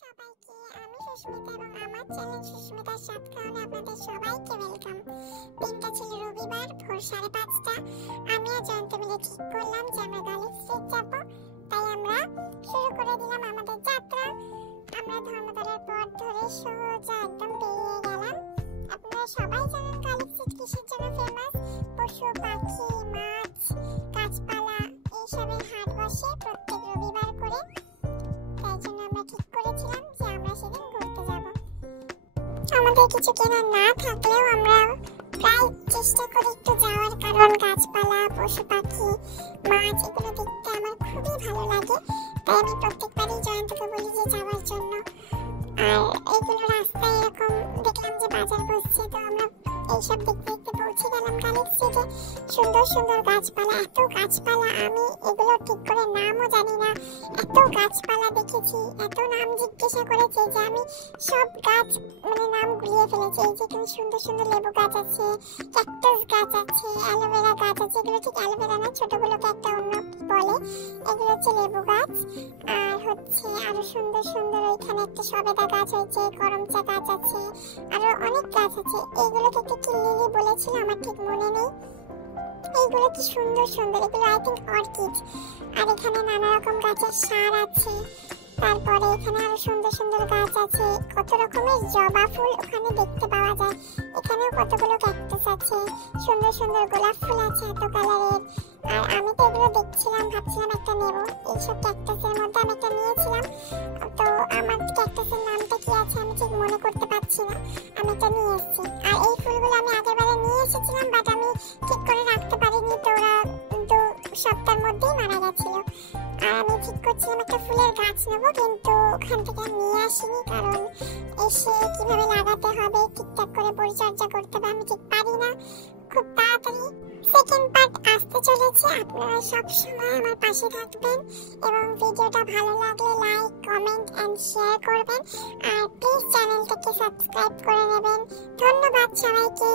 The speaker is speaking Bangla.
সবাইকে, আমি সুস্মিতা এবং আমার চ্যানেল সুস্মিতার সাথে কারণে আপনাদের সবাইকে ওয়েলকাম। দিনটা ছিল রবিবার, ভোর 5:30টা। আমি আর জয়ন্ত মিলে ঠিক করলাম যে আমরা গালিব স্ট্রিট যাব। তাই আমরা শুরু করে দিলাম আমাদের যাত্রা। আমরা ধর্মতলার পথ ধরে সোজা একদম বেরিয়ে গেলাম। আপনারা সবাই জানেন গালিব স্ট্রিট কিসের জন্য ফেমাস। পশু পাখি, মাছ, গাছপালা এইসবের হাট বসে প্রত্যেক রবিবার করে। তাই জন্য আমরা ঠিক করেছিলাম যে আমরা সেদিন ঘুরতে যাব। আমাদের কিছু কেনা না থাকলেও আমরা প্রায় চেষ্টা করি একটু যাওয়ার, কারণ গাছপালা, পশু পাখি, মাছ এগুলো দেখতে আমার খুবই ভালো লাগে। তাই আমি প্রত্যেকবারই জয়ন্তকে বলি যে যাওয়ার জন্য। আর এইগুলো রাস্তায় এরকম দেখলাম যে বাজার বসছে, তো আমরা এইসব দেখতে দেখতে পৌঁছে গেলাম গালিব স্ট্রিটে। সুন্দর সুন্দর গাছপালা, এত গাছপালা আমি এগুলো ঠিক করে নামও জানি না। এত গাছপালা দেখেছি, এত নাম জিজ্ঞাসা করেছে যে আমি সব গাছ নাম গুলিয়ে ফেলেছি। এই যে এখানে সুন্দর সুন্দর লেবু গাছ আছে, ক্যাকটাস গাছ আছে, অ্যালোভেরা গাছ আছে। এগুলো ঠিক অ্যালোভেরা না, ছোটগুলোকে একটা অন্য বলে। এগুলো হচ্ছে লেবু গাছ। আর হচ্ছে আরো সুন্দর সুন্দর ওইখানে একটা সবেদা গাছ হয়েছে, করমচা গাছ আছে, আরো অনেক গাছ আছে। এইগুলোকে একটা কি লিলি বলেছিল, আমার ঠিক মনে নেই। এইগুলো কি সুন্দর সুন্দর, এগুলো আই থিঙ্ক অর্কিড। আর এখানে নানা রকম গাছের সার আছে। তারপরে এখানে আরো সুন্দর সুন্দর গাছ আছে, কত রকমের জবা ফুল ওখানে দেখতে পাওয়া যায়। এখানেও কতগুলো ক্যাকটাস আছে, সুন্দর সুন্দর গোলাপ ফুল আছে এত কালারের। আর আমি তো এগুলো দেখছিলাম, ভাবছিলাম একটা নেব। এইসব ক্যাকটাসের মধ্যে আমি একটা নিয়েছিলাম। তো আমার ক্যাকটাসের নামটা কি আছে আমি ঠিক মনে করতে পারছি না, আমি এটা নিয়ে এসেছি। আর এই ফুলগুলো আমি আগেরবারে নিয়ে এসেছিলাম, বাট আমি ঠিক করে রাখতে পারিনি, তো ওরা 2 সপ্তাহের মধ্যেই মারা গেছিল। আর আমি ঠিক করছিলাম একটা ফুলের গাছ নেবো, কিন্তু ওখান থেকে নিয়ে আসিনি, কারণ এসে কিভাবে লাগাতে হবে, ঠিকঠাক করে পরিচর্যা করতে হবে আমি ঠিক পারি না। খুব তাড়াতাড়ি সেকেন্ড পার্ট আসতে চলেছে। আপনারা সবসময় আমার পাশে থাকবেন এবং ভিডিওটা ভালো লাগলে লাইক, কমেন্ট এন্ড শেয়ার করবেন। আর প্লিজ চ্যানেলটাকে সাবস্ক্রাইব করে নেবেন। ধন্যবাদ সবাইকে।